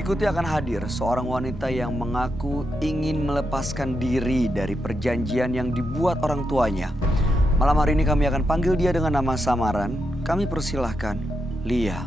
Berikutnya akan hadir seorang wanita yang mengaku ingin melepaskan diri dari perjanjian yang dibuat orang tuanya. Malam hari ini kami akan panggil dia dengan nama samaran. Kami persilahkan Lia.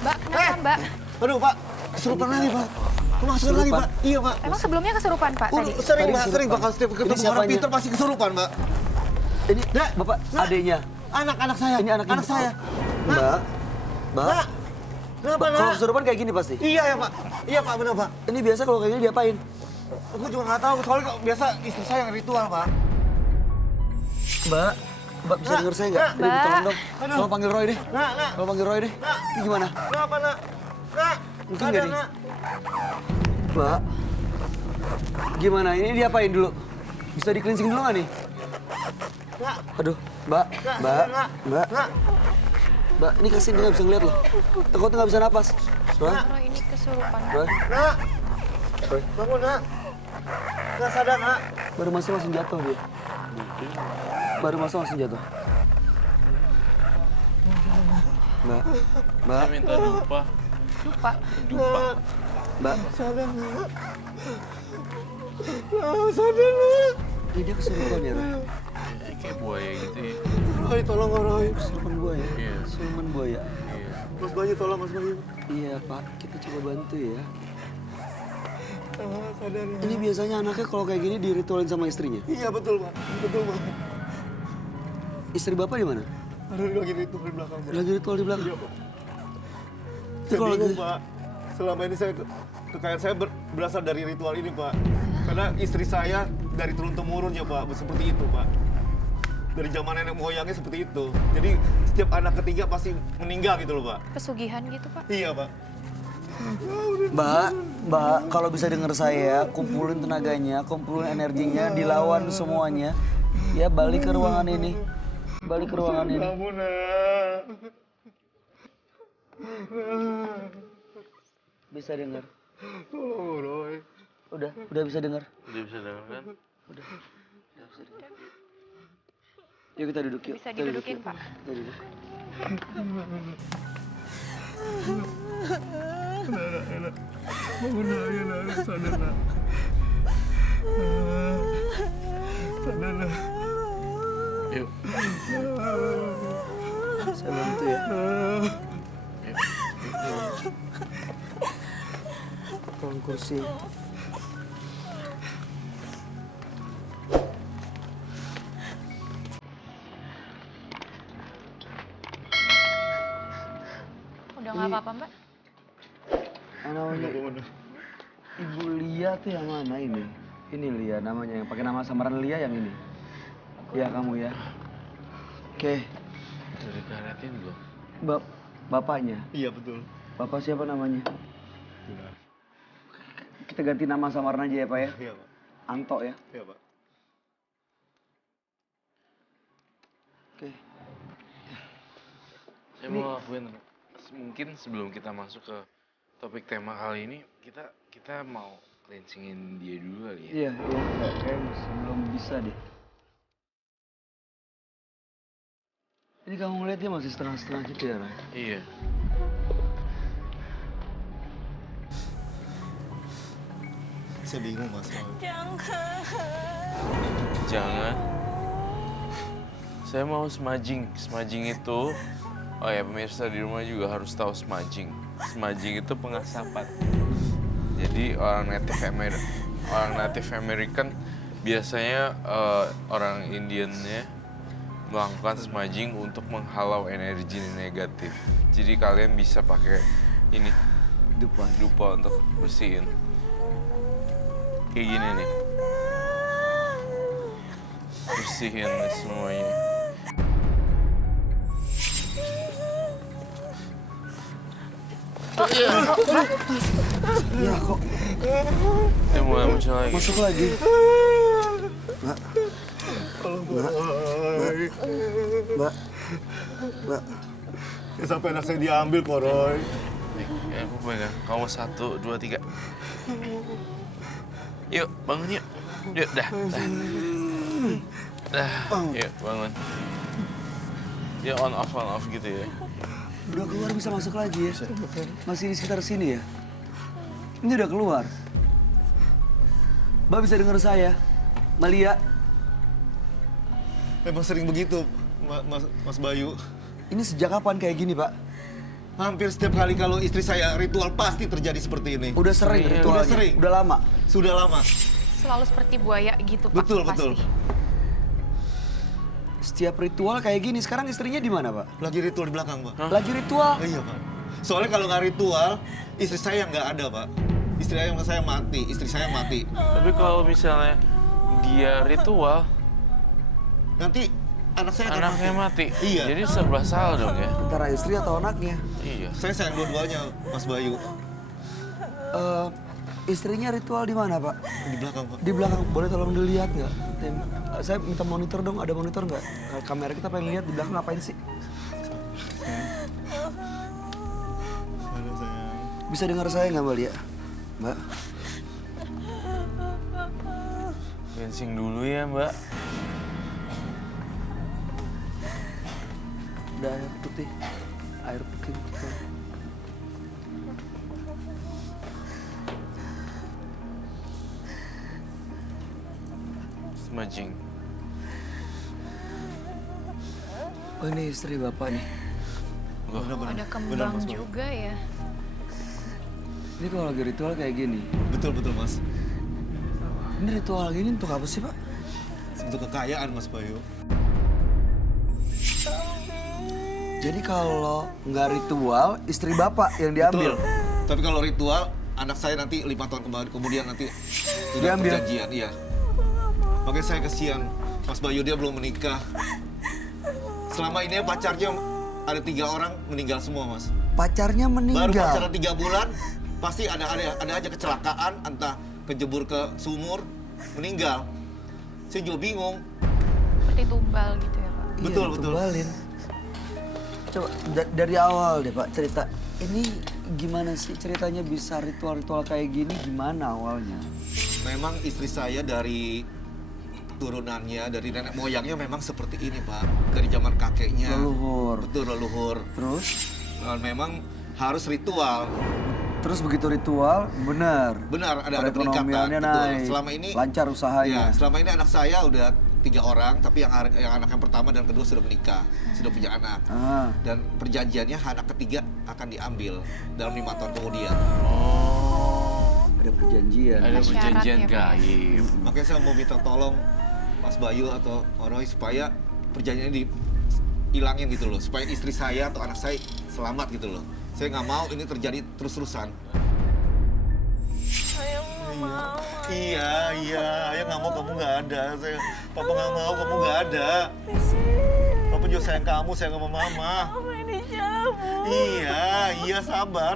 Mbak, kenapa Mbak? Aduh Pak, kesurupan lagi Pak. Kemasukan lagi Pak. Iya Pak. Emang sebelumnya kesurupan Pak tadi? Sering Pak, sering Pak. Kalau setiap ketemu orang siapanya? pintar pasti kesurupan Mbak. Ini Bapak adiknya. Anak saya. Ini anak ibu. saya. Mbak. Nak. Kenapa Kalau nak? kesurupan kayak gini pasti. Iya ya Pak. Iya Pak, benar Pak. Ini biasa kalau kayak gini diapain? Aku juga nggak tahu, soalnya kok biasa istri saya yang ritual Pak. Mbak, Mbak bisa denger saya nggak? Ini Mbak. tolong dong. Aduh. Tolong panggil Roy deh. Nak. Tolong panggil Roy deh. Nak. Ini gimana? Kenapa nak? Nak. Mungkin Ada, nggak nih? nak. Mbak, gimana? Ini diapain dulu? Bisa di-cleansing dulu nggak nih? Nak. Aduh, Mbak, Nak, Mbak, nak. Mbak, Nak. Mbak, ini kasihan dia nggak bisa ngeliat loh. Takutnya nggak bisa napas. Roy, Roy ini kesurupan. Roy, Nak. Roy. Bangun nak. Nggak sadar nak. Baru masuk langsung jatuh dia. Baru masuk langsung jatuh. Mbak, Mbak, Saya minta dupa. Lupa. Nak. Mbak. Sadar nak. Sadar nak. Ini dia kesurupan ya, Roy? Kayak buaya gitu ya. Roy, tolong Roy. Kesurupan buaya? Iya. Kesurupan buaya? Iya. Mas Bayu, tolong Mas Bayu. Iya, Pak. Kita coba bantu ya. Sadar nak. Ini biasanya anaknya kalau kayak gini diritualin sama istrinya. Iya betul Pak. Betul Pak. Istri Bapak di mana? Aduh, lagi itu di belakang Pak. Lagi ritual di belakang. Iya Pak. Itu Saya kalau bingung gitu- Pak. Selama ini kekayaan saya berasal dari ritual ini Pak. Karena istri saya dari turun-temurun ya Pak, seperti itu Pak. Dari zaman nenek moyangnya seperti itu. Jadi setiap anak ketiga pasti meninggal gitu loh Pak. Pesugihan gitu Pak. Iya Pak. Mbak, kalau bisa dengar saya, kumpulin tenaganya, kumpulin energinya, dilawan semuanya. Ya, balik ke ruangan ini. Balik ke ruangan ini. Kamu nak. Bisa dengar. Tolong Roy. Udah bisa dengar. Udah bisa dengar kan? Udah bisa dengar. Yuk kita duduk yuk. Bisa Kita duduk, didudukin yuk. Pak. Kita duduk. Bangun nak, ya nak. Sadar nak. Sadar nak. Yuk. Saya bantu ya. Tolong kursi. Udah nggak apa-apa Mbak? Namanya Ibu Lia tuh yang mana ini? Ini Lia namanya, yang pakai nama samaran Lia yang ini. Ya kamu ya. Oke, Udah dikaretin belum? bapaknya. Iya betul. Bapak siapa namanya? Kita ganti nama samaran aja ya Pak ya. Iya Pak. Anto ya. Iya Pak. Oke. Saya mau lakuin, mungkin sebelum kita masuk ke topik tema kali ini, kita mau cleansingin dia dulu kali ya. Iya, kayaknya belum bisa deh. Ini kamu ngeliat dia masih setengah-setengah gitu ya, Ray? Iya. Saya bingung Mas. Jangan. Saya mau smudging. Smudging itu, oh ya pemirsa di rumah juga harus tahu smudging. Smudging itu pengasapan. Jadi orang Native American biasanya orang Indiannya melakukan smudging untuk menghalau energi negatif. Jadi kalian bisa pakai ini dupa untuk bersihin. Kayak gini nih. Bersihin semuanya. Iya kok. Dia mulai muncul lagi. Masuk lagi. Mbak. Tolong, Roy. Mbak. Ya, sampai anak saya diambil kok, Roy. Ya, aku pegang. Kamu 1, 2, 3. Yuk, bangun yuk. Yuk, dah. Yuk, bangun. Dia on off gitu ya. Udah keluar bisa masuk lagi ya? Masih di sekitar sini ya? Ini udah keluar. Mbak bisa dengar saya? Malia, Emang sering begitu, Mas Bayu. ini sejak kapan kayak gini, Pak? Hampir setiap kali kalau istri saya ritual pasti terjadi seperti ini. Udah sering Sering, ritualnya? udah sering. Udah lama? Sudah lama. Selalu seperti buaya gitu, Pak. Betul, pasti. betul. Setiap ritual kayak gini, sekarang istrinya di mana, Pak? Lagi ritual di belakang, Pak. Lagi ritual? Iya, Pak. Soalnya kalau nggak ritual, istri saya nggak ada, Pak. Istri saya mati. Tapi kalau misalnya dia ritual, Nanti anak saya akan anaknya mati. Iya. Jadi serba salah dong ya. Antara istri atau anaknya? Iya. Saya sayang dua-duanya, Mas Bayu. Istrinya ritual di mana, Pak? Di belakang, Pak. Di belakang, boleh tolong dilihat nggak? Saya minta monitor dong, ada monitor nggak? Kamera kita pengen lihat di belakang ngapain sih? Ada sayang. Bisa dengar saya nggak, Mbak Lia? Mbak? Bensin dulu ya, Mbak. Udah air putih. Air putih. Smudging. Oh, ini istri Bapak nih. Loh, Ada kembang juga ya. Ini kalau lagi ritual kayak gini. Betul, Mas. Ini ritual gini untuk apa sih, Pak? Untuk kekayaan, Mas Bayu. Jadi kalau nggak ritual, istri Bapak yang diambil. Betul. Tapi kalau ritual, anak saya nanti 5 tahun kemudian nanti tidak Diambil? perjanjian, iya. Makanya saya kesian, Mas Bayu dia belum menikah. Selama ini pacarnya ada 3 orang meninggal semua, Mas. Pacarnya Baru meninggal. pacaran 3 bulan, pasti ada aja kecelakaan, entah kejebur ke sumur, meninggal. Saya juga bingung. Seperti tumbal gitu ya, Pak. Iya, Betul. ditumbalin. Coba dari awal deh, Pak, cerita. Ini gimana sih ceritanya bisa ritual-ritual kayak gini, gimana awalnya? Memang istri saya dari turunannya, dari nenek moyangnya memang seperti ini, Pak. Dari zaman kakeknya. Leluhur. Betul, leluhur. Terus? Memang harus ritual. Terus begitu ritual, benar. Benar, ada peningkatan. Perekonomiannya Betul. naik. Selama ini lancar usahanya. Ya, selama ini anak saya udah 3 orang, tapi yang anak yang pertama dan kedua sudah menikah, sudah punya anak. Dan perjanjiannya anak ketiga akan diambil dalam 5 tahun kemudian. oh, Ada perjanjian. ada Syarat perjanjian ya, Pak. gaib. Makanya saya mau minta tolong Mas Bayu atau Roy supaya perjanjiannya dihilangin gitu loh, supaya istri saya atau anak saya selamat gitu loh. Saya nggak mau ini terjadi terus-terusan. Iya, ayah nggak mau kamu nggak ada. Papa nggak mau kamu nggak ada. Papa juga sayang kamu, sayang sama mama. Iya, sabar.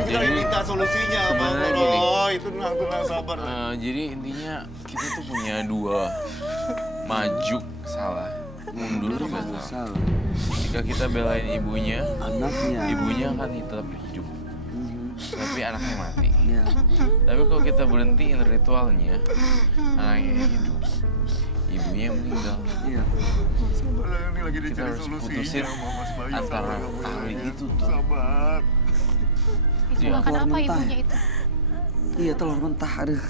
Ini kita minta solusinya, Bang Sebenarnya gini. Roy. Tenang, sabar. Jadi intinya kita tuh punya 2 maju salah, mundur juga salah. Salah. Jika kita belain ibunya Anaknya. akan tetap hidup, tapi anaknya mati. Ya. Tapi kalau kita berhentiin ritualnya, anaknya hidup, ibunya meninggal. Iya. Ini lagi Kita harus putusin antara tali itu tuh. Sabar. Itu Iya. makan Telur apa mentah ibunya ya? itu? Iya, telur mentah. Aduh.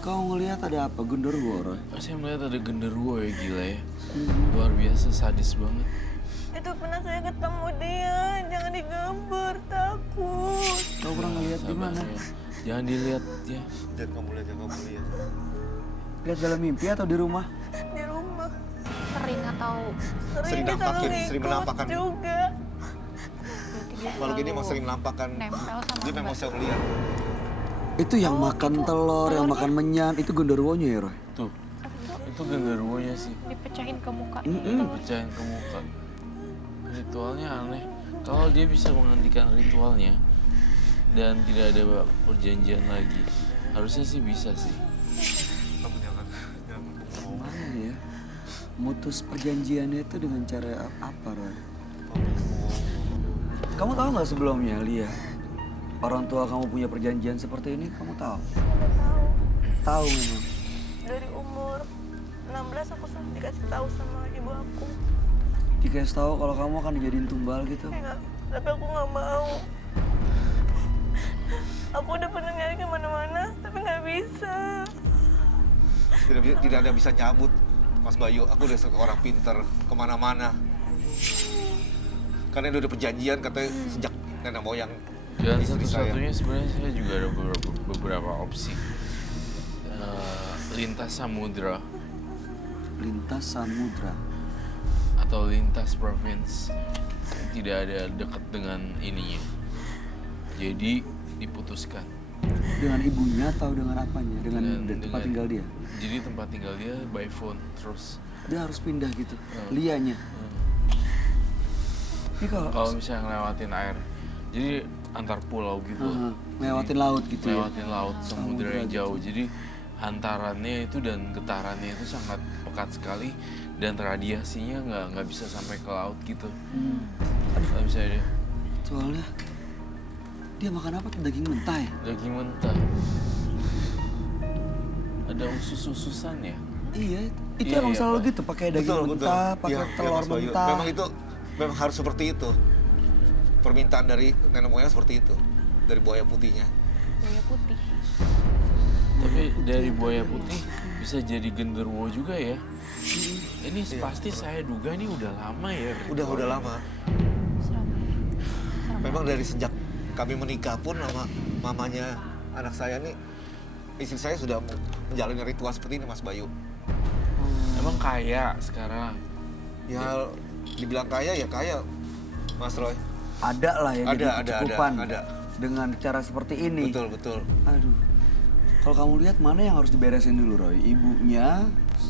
Kau ngelihat ada apa? Genderuwo, Roy? Saya melihat ada genderuwo ya, gila ya. Luar biasa, sadis banget. Itu pernah saya ketemu dia, jangan digambar, takut. Kau pernah ngelihat di Sabar, mana? sayang. Jangan dilihat ya. Jangan kamu lihat. Lihat dalam mimpi atau di rumah? Di rumah. Sering atau Sering dia selalu nampakin, sering ngikut menampakkan. juga. berarti dia Kalau gini selalu emang sering menampakkan. nempel sama Dia memang Mbak. saya lihat. Itu yang makan telur, yang makan menyan, itu genderuwonya ya, Roy? Tuh, itu genderuwonya sih. dipecahin ke muka. Pecahin ke muka. Ritualnya aneh. Kalau dia bisa menghentikan ritualnya dan tidak ada perjanjian lagi, harusnya sih bisa sih. mutus perjanjiannya itu dengan cara apa, Roy? Kamu tahu nggak sebelumnya, Lia? Orang tua kamu punya perjanjian seperti ini, kamu tahu? Udah tahu. Tahu memang. Dari umur 16 aku sudah dikasih tahu sama ibu aku. Dikasih tahu kalau kamu akan dijadiin tumbal gitu. Enggak, tapi aku nggak mau. Aku udah pernah nyari kemana-mana, tapi nggak bisa. Tidak ada bisa nyambut, Mas Bayu. Aku udah seorang pinter kemana-mana. Karena udah perjanjian katanya sejak nenek moyang Jalan istri saya. satu-satunya sebenarnya saya juga ada beberapa opsi. Lintas samudra Lintas samudra. atau lintas provinsi, tidak ada dekat dengan ininya. Jadi diputuskan. Dengan ibunya atau dengan apanya? Dengan tempat tinggal dia? Jadi tempat tinggal dia by phone terus. Dia harus pindah gitu, Lianya. Ini Kalau misalnya ngelewatin air, jadi antar pulau gitu. lewatin laut gitu ya? Lewatin laut, samudra yang jauh. Jadi hantarannya itu dan getarannya itu sangat pekat sekali dan radiasinya nggak bisa sampai ke laut gitu. Nggak bisa dia. Soalnya dia makan apa tuh, daging mentah ya? Daging mentah. Ada usus-ususan ya? Iya, itu Iya, emang iya, selalu Pak. gitu, pakai daging mentah, pakai Iya, telur Mas Bayu. mentah. Memang itu memang harus seperti itu. Permintaan dari nenek moyang seperti itu. Dari buaya putihnya. Buaya putih. Tapi dari buaya putih bisa jadi genderuwo juga ya? Ini pasti saya duga ini udah lama ya. Udah lama. Serem. Memang dari sejak kami menikah pun sama mamanya anak saya nih, istri saya sudah menjalani ritual seperti ini, Mas Bayu. Emang kaya sekarang? Ya dibilang kaya ya kaya, Mas Roy. Ada lah ya jadi Ada. kecukupan dengan cara seperti ini. Betul. Aduh. Kalau kamu lihat mana yang harus diberesin dulu, Roy? Ibunya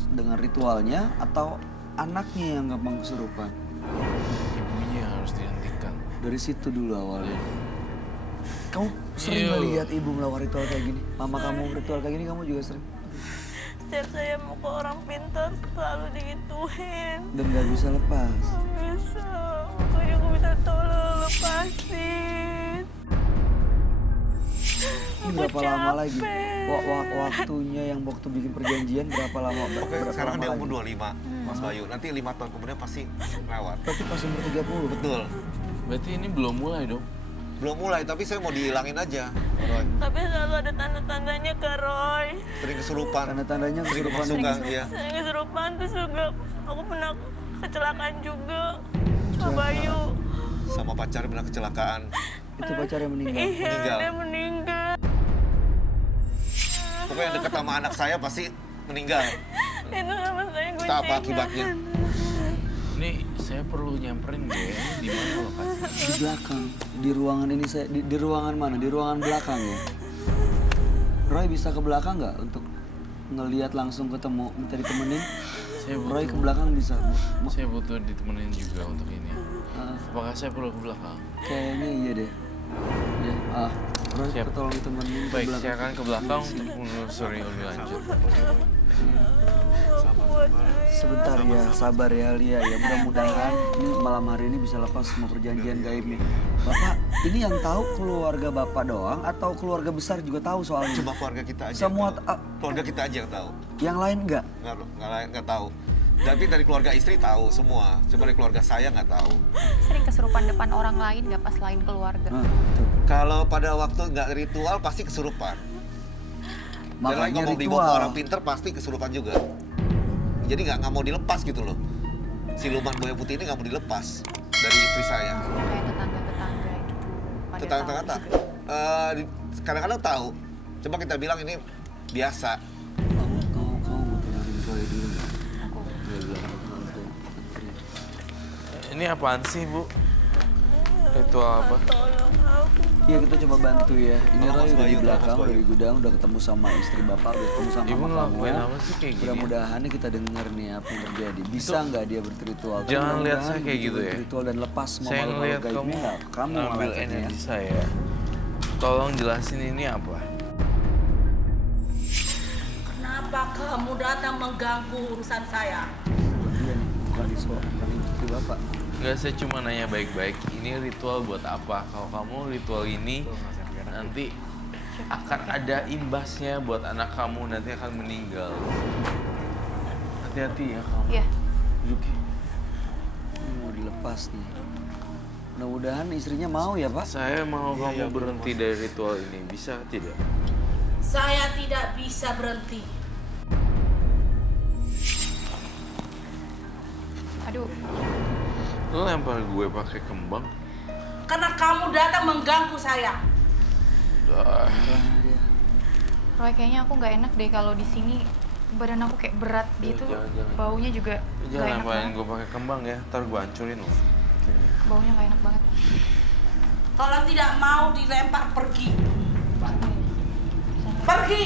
dengan ritualnya atau anaknya yang gampang kesurupan? Ibunya harus dihentikan. Dari situ dulu awalnya. Kamu sering Iya. nggak lihat ibu melakukan ritual kayak gini? Mama kamu ritual kayak gini kamu juga sering? Setiap saya mau ke orang pintar selalu digituin. Dan nggak bisa lepas. Gak bisa, makanya aku minta tolong lepasin. Ini berapa lama lagi? Waktunya yang waktu bikin perjanjian berapa lama? Oke, Berapa sekarang lama dia lagi? umur 25, Mas Bayu. Nanti 5 tahun kemudian pasti lewat. Berarti pas umur 30. Betul. Berarti ini belum mulai dong? Belum mulai, tapi saya mau dihilangin aja, Roy. Tapi selalu ada tanda-tandanya ke Roy. Sering kesurupan. Tanda-tandanya Sering kesurupan kemasukan, iya. Saya kesurupan terus juga aku pernah kecelakaan juga sama Bayu. Sama pacar pernah kecelakaan. Itu pacarnya meninggal. Iya, Meninggal. dia meninggal. Pokoknya yang dekat sama anak saya pasti meninggal. Itu sama saya gue Entah apa akibatnya. Ini saya perlu nyamperin deh. Di mana lokasinya? Di belakang, di ruangan ini saya di ruangan mana? Di ruangan belakang ya. Roy bisa ke belakang nggak untuk ngelihat langsung ketemu minta ditemenin? Saya Roy ke butuh, belakang bisa. saya butuh ditemenin juga untuk ini. Ah, Apakah saya perlu ke belakang? kayaknya iya deh. Ya, Roy Siap. tolong ditemenin ke Baik, belakang. saya akan ke belakang untuk menelusuri lebih lanjut. Sebentar ya, sabar ya Lia ya. Mudah-mudahan ini malam hari ini bisa lepas semua perjanjian gaibnya. Bapak, ini yang tahu keluarga Bapak doang atau keluarga besar juga tahu soalnya? Cuma keluarga kita aja. Semua yang tahu. Keluarga kita aja yang tahu. Yang lain enggak? Nggak tahu. Tapi dari keluarga istri tahu semua. Cuma dari keluarga saya nggak tahu. Sering kesurupan depan orang lain nggak pas lain keluarga? Nah, betul. Kalau pada waktu nggak ritual pasti kesurupan. Dan lagi Makanya ngomong dibawa ke ritual. orang pinter pasti kesurupan juga. Jadi nggak mau dilepas gitu loh. Siluman buaya putih ini nggak mau dilepas dari istri saya. Kayak tetangga-tetangga gitu. Pada Tetangga-tetangga tahu tak. juga. Kadang-kadang tahu. Coba kita bilang ini biasa. Kamu mau tenangin Roy dulu nggak? Aku Ini apaan sih, Bu? Ritual apa? Tolong aku. Iya, kita coba bantu ya. Ini Tolong, Roy Mas udah di Bayu, belakang, tolong, Mas udah Bayu. di gudang, udah ketemu sama istri Bapak, udah ketemu sama Ibu mama kamu. ngelakuin apa sih kayak gini? Mudah-mudahan nih kita dengar nih apa yang terjadi. Bisa nggak dia berritual? Tapi Jangan lihat mudah-mudahan saya kayak dia gitu ya. Berritual dan lepas semua Saya makhluk ngeliat gaibnya kamu nggak? Kamu ambil ngelakuinnya ya. energi saya. Tolong jelasin ini apa? Kenapa kamu datang mengganggu urusan saya? Iya bukan istri Bapak. Nggak, saya cuma nanya baik-baik. Ini ritual buat apa? Kalau kamu ritual ini nanti akan ada imbasnya buat anak kamu, nanti akan meninggal. Hati-hati ya kamu. Iya. Yuki. Ini mau dilepas nih. Mudah-mudahan istrinya mau ya Pak. Saya mau kamu berhenti dari ritual ini. Bisa tidak? Saya tidak bisa berhenti. Aduh, Lo lempar gue pakai kembang. Karena kamu datang mengganggu saya. Udah. Roy, kayaknya aku nggak enak deh kalau di sini badan aku kayak berat gitu. jangan. Baunya juga nggak Jangan enak lemparin banget. gue pakai kembang ya. Ntar gue hancurin lo. Baunya nggak enak banget. Kalau tidak mau dilempar, pergi. Pergi.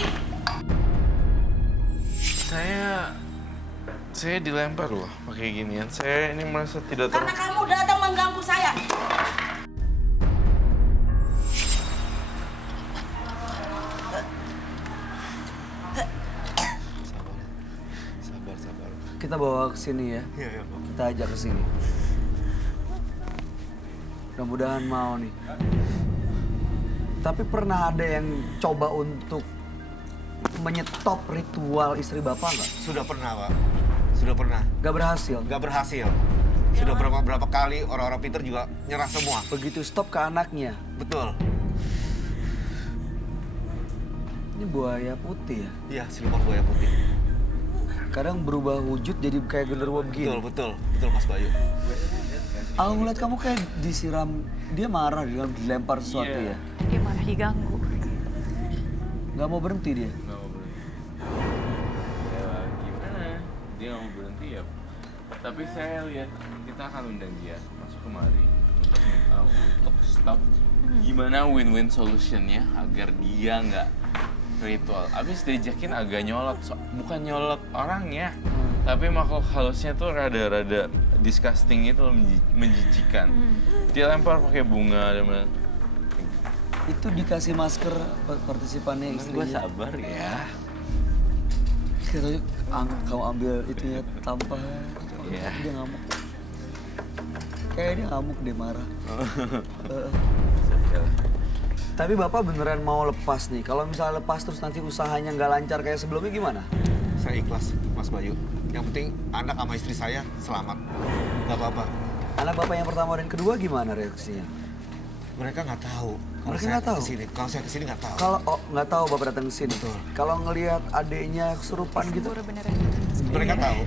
Saya dilempar loh pakai ginian. Saya ini merasa tidak Karena kamu datang mengganggu saya. Sabar. Kita bawa ke sini ya. Iya, Pak. Kita ajak ke sini. Mudah-mudahan mau nih. Tapi pernah ada yang coba untuk menyetop ritual istri Bapak nggak? Sudah pernah, Pak. Sudah pernah. Nggak berhasil. Nggak berhasil. Sudah berapa kali orang-orang pinter juga nyerah semua. Begitu stop ke anaknya. Betul. Ini buaya putih ya. Iya, siluman buaya putih. Kadang berubah wujud jadi kayak genderuwo begini. Betul Mas Bayu. Aku ngeliat kamu kayak disiram, dia marah, dilempar sesuatu Iya. ya. Dia malah diganggu. Nggak mau berhenti dia. Nggak mau berhenti. Ya gimana? Dia nggak mau berhenti ya. Tapi saya lihat kita akan undang dia masuk kemari untuk stop. Gimana win-win solutionnya agar dia nggak ritual. Abis diajakin agak nyolot, bukan nyolot orangnya, tapi makhluk halusnya tuh rada-rada disgusting itu, menjijikan. Dia lempar pakai bunga dan Itu dikasih masker partisipannya gue istrinya. sabar ya. Katanya kamu ambil itunya tampah. Iya. Dia ngamuk. Kayak dia ngamuk, dia marah. Tapi Bapak beneran mau lepas nih. Kalau misalnya lepas terus nanti usahanya nggak lancar kayak sebelumnya gimana? Saya ikhlas, Mas Bayu. Yang penting anak sama istri saya selamat. Nggak apa-apa. Anak Bapak yang pertama dan kedua gimana reaksinya? Mereka nggak tahu. Kalau Mereka saya nggak tahu? kesini. Kalau saya kesini nggak tahu. Kalau nggak tahu Bapak datang ke sini. Betul. Kalau ngelihat adiknya kesurupan gitu, Sembur beneran. Mereka tahu.